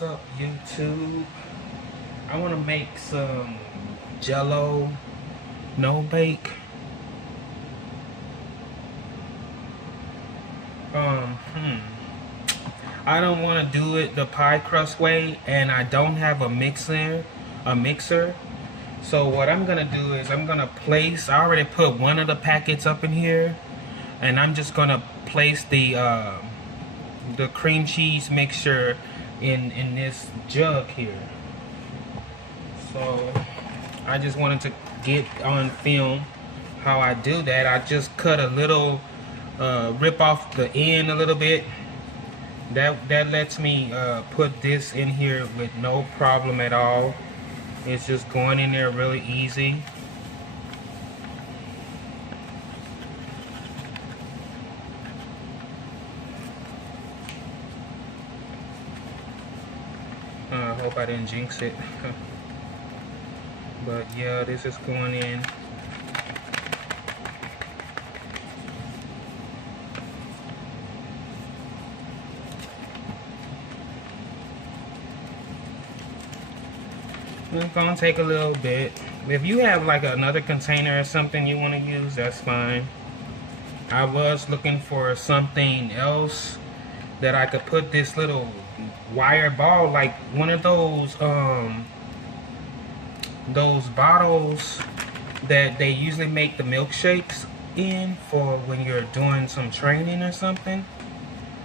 What's up, YouTube? I want to make some Jello no bake. I don't want to do it the pie crust way, and I don't have a mixer. So what I'm gonna do is I'm gonna place. I already put one of the packets up in here, and I'm just gonna place the cream cheese mixture in this jug here. So I just wanted to get on film how I do that. I just cut a little, rip off the end a little bit. That lets me put this in here with no problem at all. It's just going in there really easy. I hope I didn't jinx it. But yeah, this is going in. It's gonna take a little bit. If you have like another container or something you want to use, that's fine. I was looking for something else that I could put this little wire ball, like one of those bottles that they usually make the milkshakes in for when you're doing some training or something.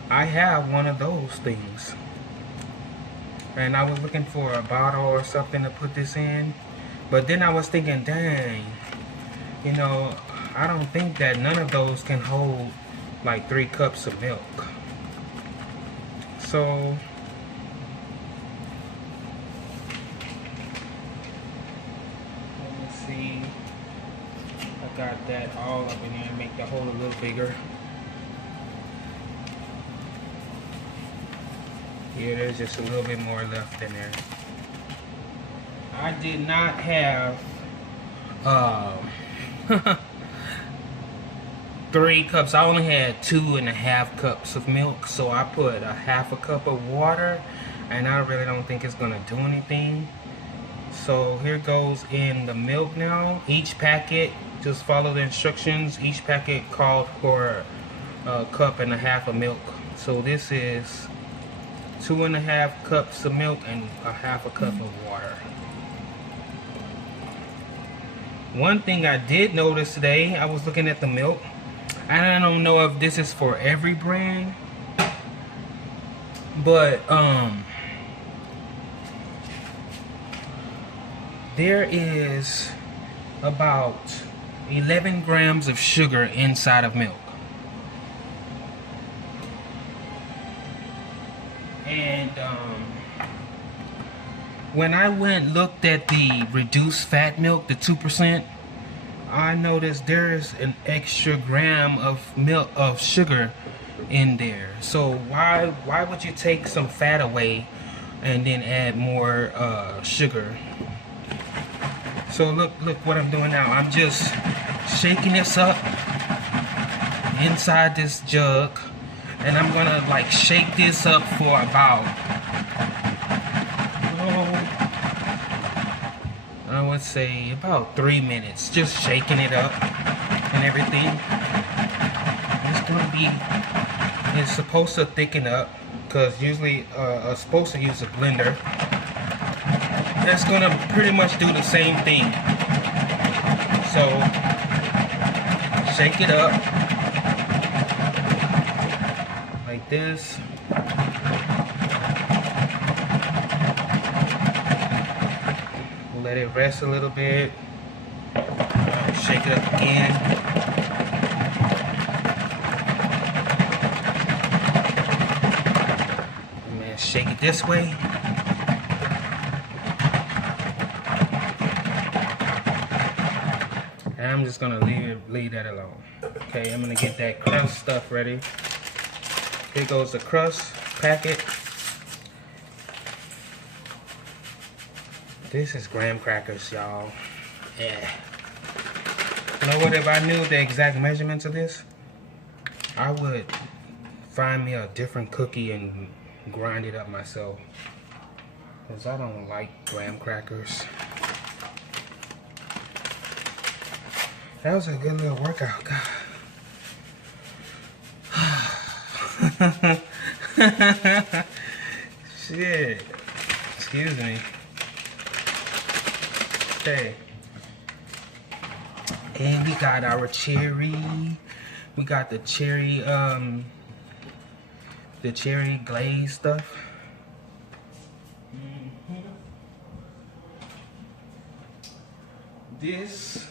I have one of those things, and I was looking for a bottle or something to put this in, but then I was thinking, dang, you know, I don't think that none of those can hold like 3 cups of milk. So let me see, I got that all up in here. Make the hole a little bigger. Yeah, there's just a little bit more left in there. I did not have 3 cups. I only had 2.5 cups of milk, so I put a 1/2 cup of water, and I really don't think it's gonna do anything. So here goes in the milk now. Each packet, just follow the instructions. Each packet called for a 1.5 cups of milk. So this is 2.5 cups of milk and a 1/2 cup of water. One thing I did notice today, I was looking at the milk. I don't know if this is for every brand, but there is about 11 grams of sugar inside of milk. And when I looked at the reduced fat milk, the 2%, I noticed there is an extra gram of sugar in there. So why would you take some fat away and then add more sugar? So look what I'm doing now. I'm just shaking this up inside this jug, and I'm gonna like shake this up for about, I would say about 3 minutes, just shaking it up and everything. It's supposed to thicken up, because usually I'm supposed to use a blender. That's gonna pretty much do the same thing. So shake it up like this. Let it rest a little bit. Shake it up again. And then shake it this way. And I'm just gonna leave that alone. Okay, I'm gonna get that crust stuff ready. Here goes the crust packet. This is graham crackers, y'all. Yeah. You know what? If I knew the exact measurements of this, I would find me a different cookie and grind it up myself. because I don't like graham crackers. That was a good little workout, God. Shit. Excuse me. Okay. And we got our cherry. We got the cherry glaze stuff. This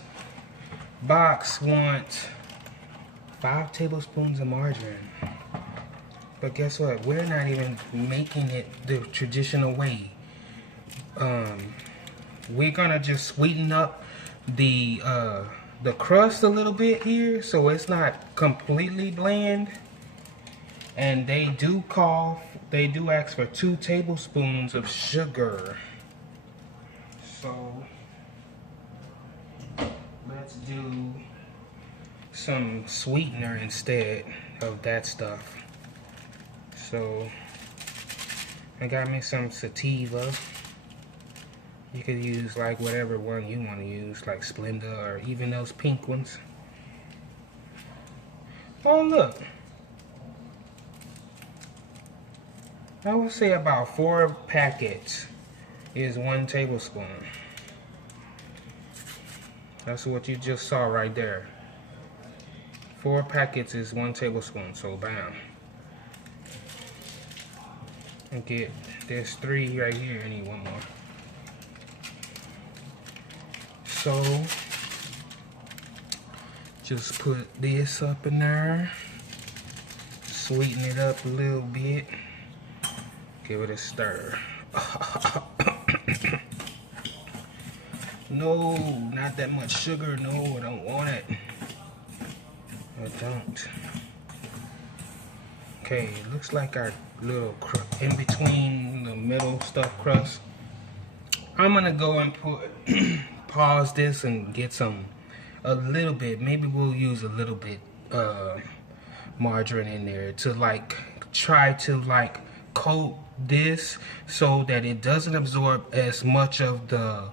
box wants 5 tablespoons of margarine. But guess what? We're not even making it the traditional way. We're gonna just sweeten up the crust a little bit here, so it's not completely bland. And they do ask for 2 tablespoons of sugar. So let's do some sweetener instead of that stuff. So I got me some sativa. You could use like whatever one you want to use, like Splenda or even those pink ones. Oh look, I would say about 4 packets is 1 tablespoon. That's what you just saw right there. 4 packets is 1 tablespoon, so bam. And get, there's 3 right here, I need 1 more. So, just put this up in there, sweeten it up a little bit, give it a stir. No, not that much sugar, no, I don't want it. I don't. Okay, it looks like our little in between the middle stuffed crust. I'm gonna go and put pause this and get a little bit, maybe we'll use a little bit margarine in there to like try to like coat this so that it doesn't absorb as much of the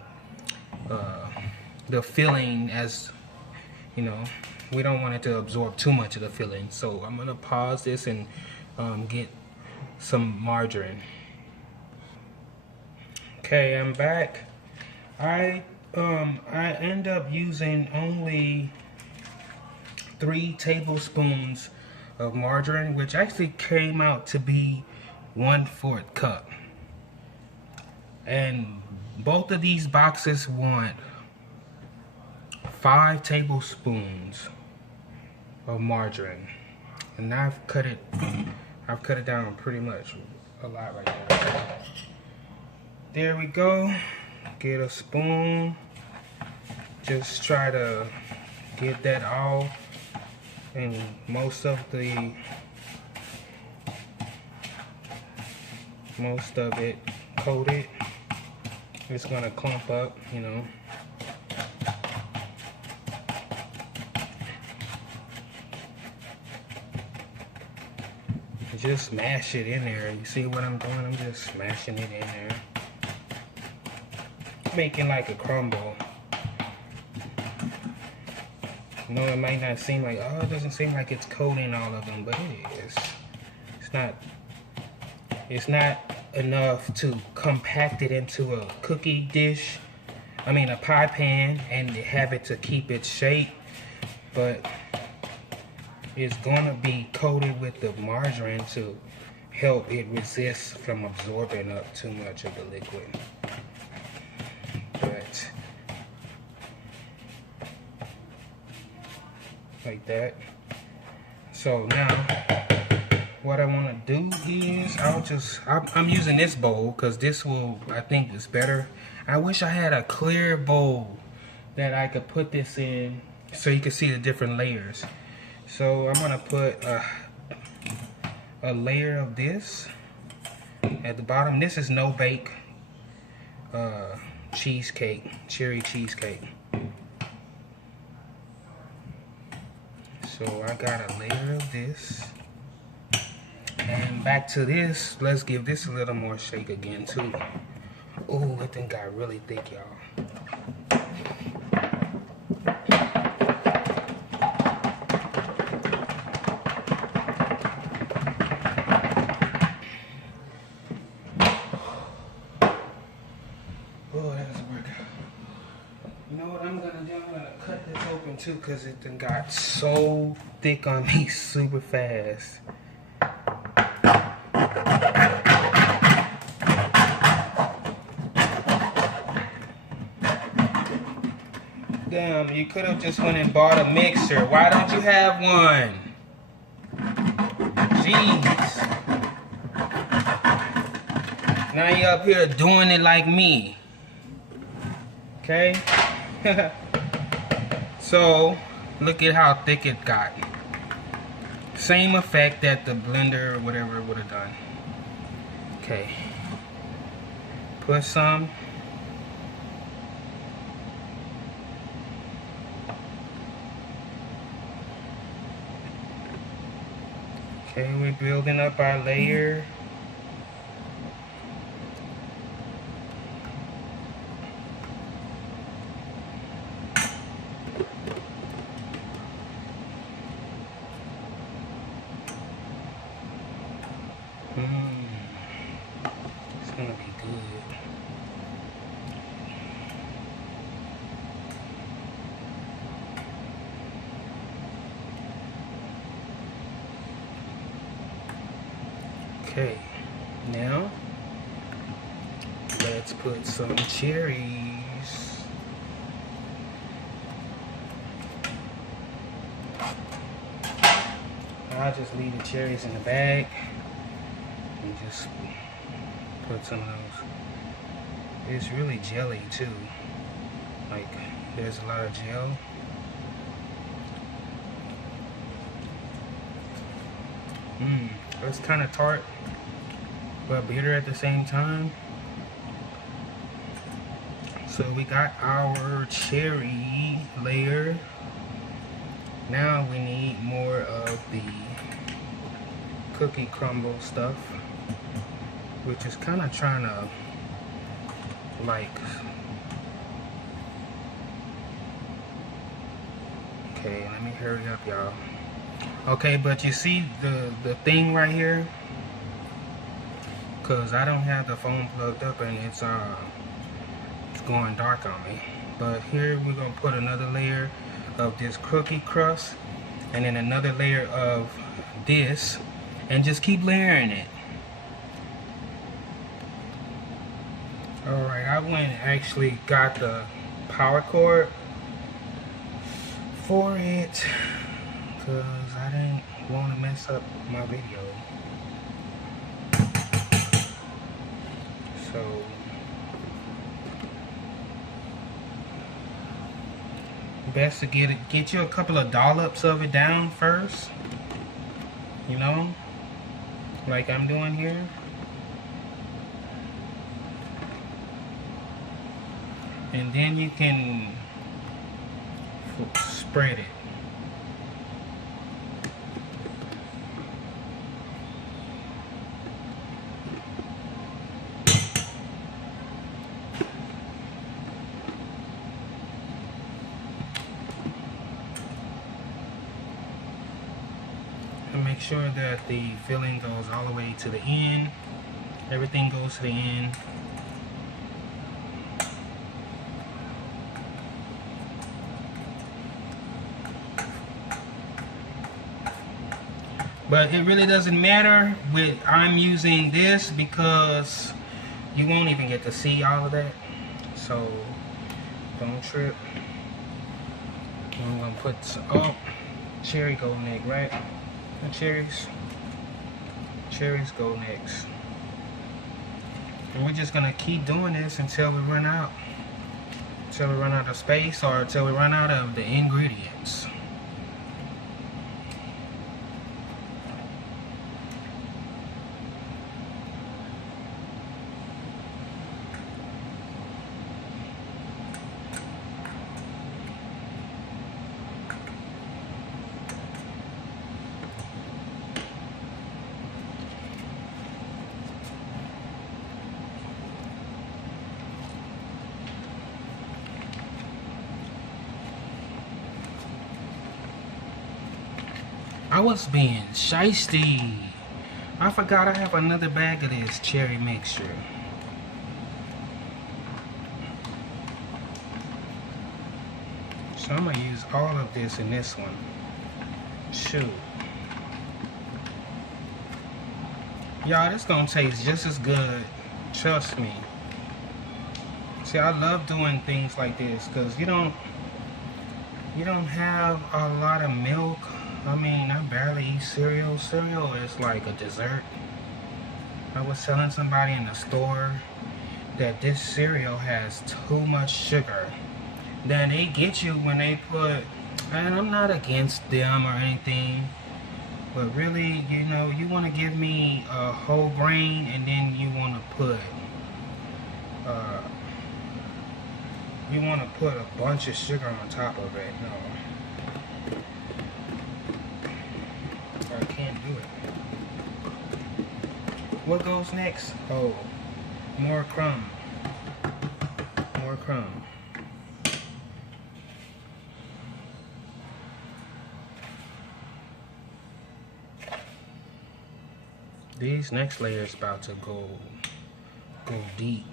filling, as you know, we don't want it to absorb too much of the filling. So I'm gonna pause this and get some margarine. Okay, I'm back. I end up using only 3 tablespoons of margarine, which actually came out to be 1/4 cup. And both of these boxes want 5 tablespoons of margarine, and I've cut it down pretty much a lot right now. There we go. Get a spoon. Just try to get that all and most of it coated. It's gonna clump up, you know. Just smash it in there. You see what I'm doing? I'm just smashing it in there. Making like a crumble. No, it might not seem like, oh, it doesn't seem like it's coating all of them, but it is. It's not enough to compact it into a cookie dish, I mean a pie pan, and have it to keep its shape, but it's gonna be coated with the margarine to help it resist from absorbing up too much of the liquid. But like that. So now what I want to do is I'm using this bowl because this will, I think, is better. I wish I had a clear bowl that I could put this in so you can see the different layers. So I'm gonna put a layer of this at the bottom. This is no bake cheesecake, cherry cheesecake. So I got a layer of this. And back to this, let's give this a little more shake again too. Ooh, that thing got really thick, y'all. Oh, that was a workout. You know what I'm gonna do? I'm gonna cut this open too, cause it done got so thick on me super fast. Damn, you could have just went and bought a mixer. Why don't you have one? Jeez. Now you up here doing it like me. Okay? So, look at how thick it got. Same effect that the blender or whatever would have done. Okay. Put some. Okay, we're building up our layer. It's gonna be good. Okay, now let's put some cherries. I'll just leave the cherries in the bag and just put some of those. It's really jelly too. Like, there's a lot of gel. It's kind of tart, but bitter at the same time. So we got our cherry layer. Now we need more of the cookie crumble stuff, which is kind of trying to like, okay, let me hurry up, y'all. Okay, but you see the thing right here, because I don't have the phone plugged up and it's going dark on me. But here we're gonna put another layer of this cookie crust and then another layer of this, and just keep layering it. Alright, I went and actually got the power cord for it because I didn't want to mess up my video. So best to get you a couple of dollops of it down first, you know, like I'm doing here. And then you can spread it. And make sure that the filling goes all the way to the end. Everything goes to the end. But it really doesn't matter with I'm using this because you won't even get to see all of that. So don't trip. I'm gonna put some, oh, cherry go next, right? The cherries go next. And we're just gonna keep doing this until we run out. Until we run out of space or until we run out of the ingredients. was being shiesty. I forgot I have another bag of this cherry mixture. So I'm gonna use all of this in this one. Shoot. Y'all, this gonna taste just as good. Trust me. See, I love doing things like this because you don't have a lot of milk. I mean, I barely eat cereal. Cereal is like a dessert. I was telling somebody in the store that this cereal has too much sugar. Then they get you when they put, and I'm not against them or anything, but really, you know, you want to give me a whole grain and then you want to put a bunch of sugar on top of it. No. I can't do it. What goes next? Oh, more crumb. More crumb. These next layers about to go deep.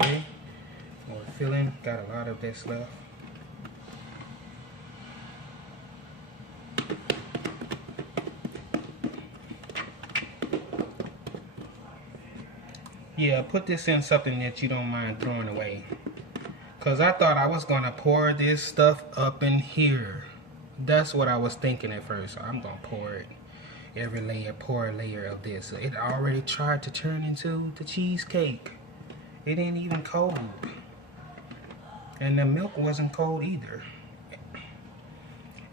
Okay, more filling. Got a lot of this left. Yeah, put this in something that you don't mind throwing away. Because I thought I was going to pour this stuff up in here. That's what I was thinking at first. I'm going to pour it. Every layer, pour a layer of this. It already tried to turn into the cheesecake. It ain't even cold. And the milk wasn't cold either.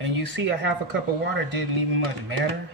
And you see a half a cup of water didn't even much matter.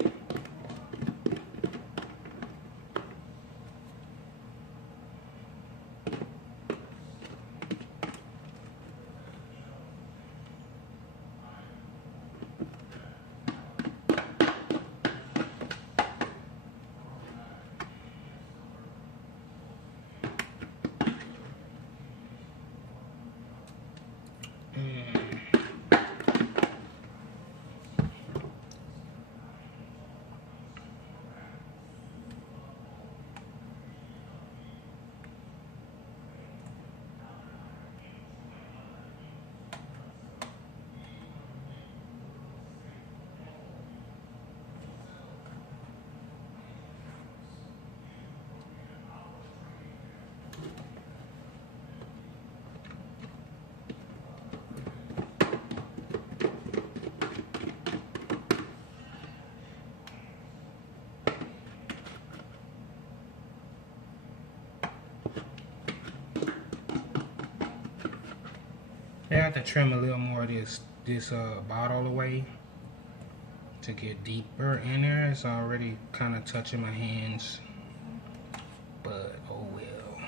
I have to trim a little more of this bottle away to get deeper in there. It's already kind of touching my hands, but oh well.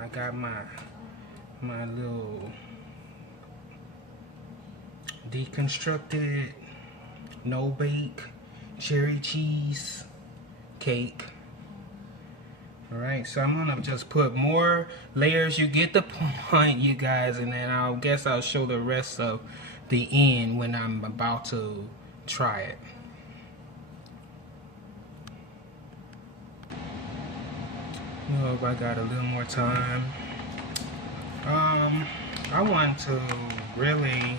I got my little deconstructed no bake cherry cheese cake. Alright, so I'm gonna just put more layers. You get the point, you guys, and then I guess I'll show the rest of the end when I'm about to try it. I hope I got a little more time. I want to really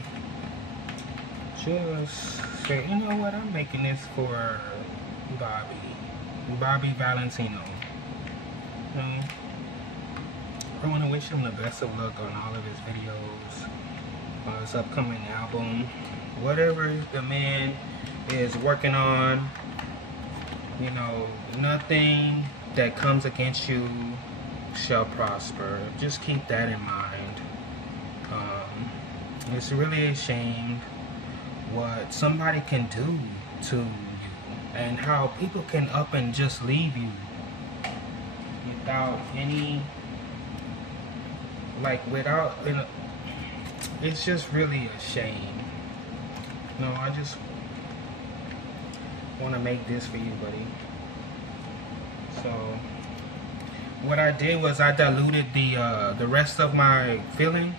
just say, you know what, I'm making this for Bobby Valentino. I want to wish him the best of luck on all of his videos, his upcoming album, whatever the man is working on. You know, nothing that comes against you shall prosper. Just keep that in mind. It's really a shame what somebody can do to you and how people can up and just leave you without any, like, without, it's just really a shame. No, I just want to make this for you, buddy. So what I did was I diluted the rest of my filling.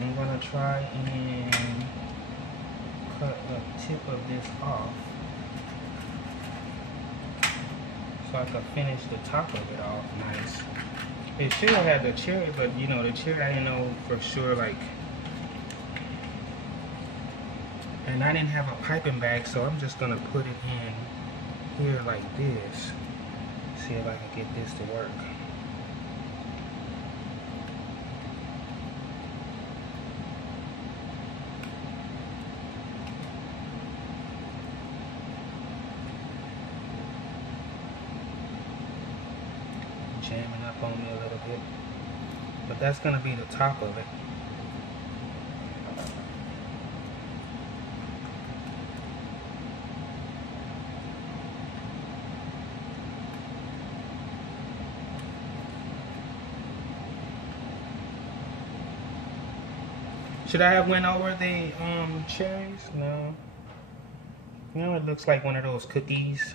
I'm gonna try and cut the tip of this off so I can finish the top of it off nice. It should have had the cherry, but you know, the cherry I didn't know for sure, like, and I didn't have a piping bag, so I'm just gonna put it in here like this. See if I can get this to work. Jamming up on me a little bit, but that's gonna be the top of it. Should I have went over the cherries? No. You know, it looks like one of those cookies,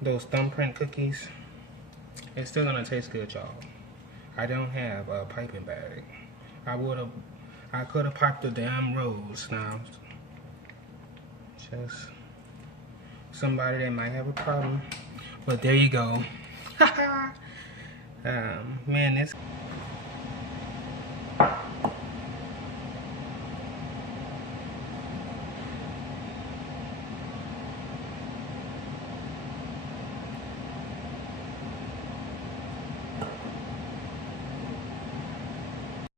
those thumbprint cookies. It's still gonna taste good, y'all. I don't have a piping bag. I could have popped the damn rose now. Just somebody that might have a problem. But there you go. Man, this